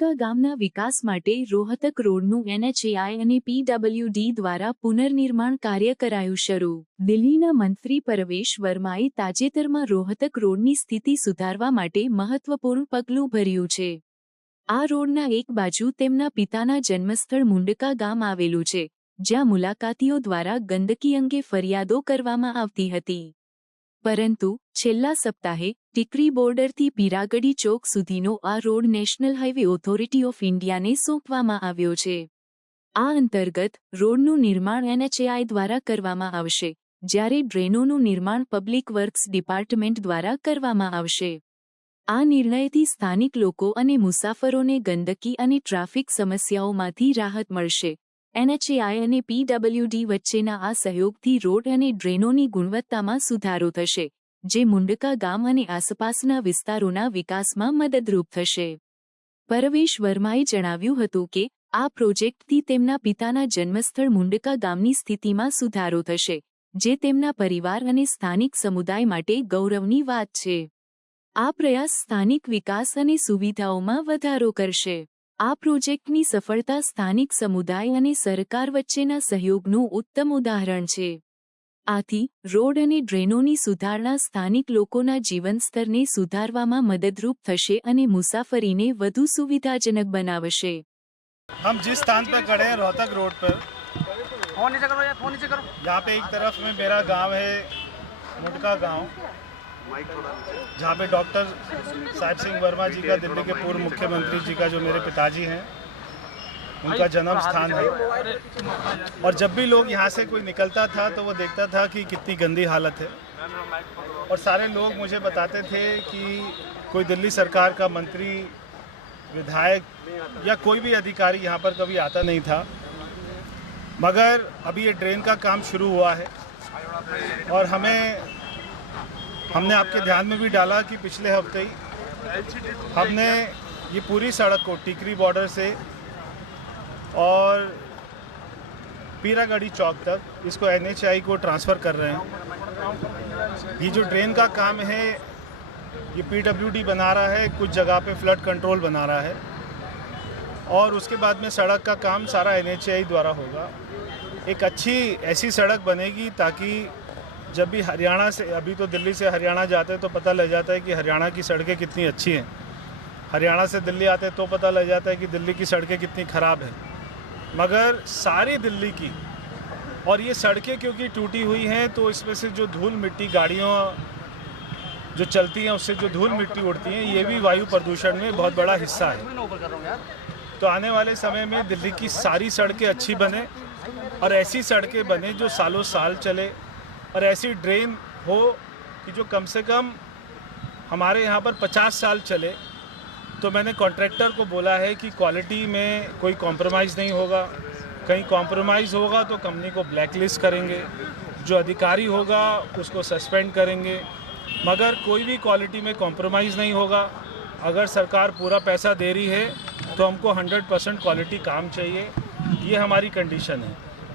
મુંડકા ગામના વિકાસ માટે રોહતક રોડનું એનએચએઆઈ અને પીડબ્લ્યુડી દ્વારા પુનર્નિર્માણ કાર્ય કરાયું શરૂ. દિલ્હીના મંત્રી પરવેશ વર્માએ તાજેતરમાં રોહતક રોડની સ્થિતિ સુધારવા માટે મહત્વપૂર્ણ પગલું ભર્યું છે. આ રોડના એક બાજુ તેમના પિતાના જન્મસ્થળ મુંડકા ગામ આવેલું છે, જ્યાં મુલાકાતીઓ દ્વારા ગંદકી અંગે ફરિયાદો કરવામાં આવતી હતી. પરંતુ, છેલ્લા સપ્તાહે ટીકરી બોર્ડરથી પીરાગડી ચોક સુધીનો આ road national highway authority of ઇન્ડિયાને સોંપવામાં આવ્યો છે. આ અંતર્ગત, રોડનું નિર્માણ એનએચએઆઈ દ્વારા કરવામાં આવશે, જ્યારે ડ્રેનોનું નિર્માણ પબ્લિક વર્ક્સ ડિપાર્ટમેન્ટ દ્વારા કરવામાં આવશે. આ નિર્ણયથી સ્થાનિક લોકો અને મુસાફરોને ગંદકી અને ટ્રાફિક સમસ્યાઓમાંથી રાહત મળશે. એનએચએઆઈ અને પીડબ્લ્યુડી વચ્ચેના આ સહયોગથી રોડ અને ડ્રેનોની ગુણવત્તામાં સુધારો થશે, જે મુંડકા ગામ અને આસપાસના વિસ્તારોના વિકાસમાં મદદરૂપ થશે. પરવેશ વર્માએ જણાવ્યું હતું કે, આ પ્રોજેક્ટથી તેમના પિતાના જન્મસ્થળ મુંડકા ગામની સ્થિતિમાં સુધારો થશે, જે તેમના પરિવાર અને સ્થાનિક સમુદાય માટે ગૌરવની વાત છે. આ પ્રયાસ સ્થાનિક વિકાસ અને સુવિધાઓમાં વધારો કરશે. આ પ્રોજેક્ટની સફળતા સ્થાનિક સમુદાય અને સરકાર વચ્ચેના સહયોગનું ઉત્તમ ઉદાહરણ છે આથી રોડ અને ડ્રેનોની સુધારણા સ્થાનિક લોકોના જીવનસ્તરને સુધારવામાં મદદરૂપ થશે અને મુસાફરીને વધુ સુવિધાજનક બનાવશે हम जिस स्थान पर खड़े हैं रोहतक रोड पर फोन नीचे करो यार फोन नीचे करो यहाँ पे एक तरफ में मेरा गांव है मुटका गांव जहाँ पे डॉक्टर साहिब सिंह वर्मा जी का दिल्ली के पूर्व मुख्यमंत्री जी का जो मेरे पिताजी हैं, उनका जन्म स्थान है। और जब भी लोग यहाँ से कोई निकलता था तो वो देखता था कि कितनी गंदी हालत है। और सारे लोग मुझे बताते थे कि कोई दिल्ली सरकार का मंत्री, विधायक या कोई भी अधिकारी यहाँ पर कभी आता नहीं था। मगर अभी ये ड्रेन का काम शुरू हुआ है और हमें हमने आपके ध्यान में भी डाला कि पिछले हफ़्ते ही हमने ये पूरी सड़क को टिकरी बॉर्डर से और पीरागढ़ी चौक तक इसको एन को ट्रांसफ़र कर रहे हैं। ये जो ड्रेन का काम है, ये पीडब्ल्यूडी बना रहा है, कुछ जगह पे फ्लड कंट्रोल बना रहा है और उसके बाद में सड़क का काम सारा एन द्वारा होगा। एक अच्छी, ऐसी सड़क बनेगी ताकि जब भी हरियाणा से, अभी तो दिल्ली से हरियाणा जाते हैं तो पता लग जाता है कि हरियाणा की सड़कें कितनी अच्छी हैं। हरियाणा से दिल्ली आते तो पता लग जाता है कि दिल्ली की सड़कें कितनी ख़राब हैं। मगर सारी दिल्ली की, और ये सड़कें क्योंकि टूटी हुई हैं तो इसमें से जो धूल मिट्टी गाड़ियों, जो चलती हैं, उससे जो धूल मिट्टी उड़ती हैं, ये भी वायु प्रदूषण में बहुत बड़ा हिस्सा है। तो आने वाले समय में दिल्ली की सारी सड़कें अच्छी बने, और ऐसी सड़कें बने जो सालों साल चले। और ऐसी ड्रेन हो कि जो कम से कम हमारे यहाँ पर 50 साल चले तो मैंने कॉन्ट्रैक्टर को बोला है कि क्वालिटी में कोई कॉम्प्रोमाइज़ नहीं होगा। कहीं कॉम्प्रोमाइज़ होगा तो कंपनी को ब्लैक लिस्ट करेंगे। जो अधिकारी होगा, उसको सस्पेंड करेंगे। मगर कोई भी क्वालिटी में कॉम्प्रोमाइज़ नहीं होगा। अगर सरकार पूरा पैसा दे रही है तो हमको 100 परसेंट क्वालिटी काम चाहिए। ये हमारी कंडीशन है।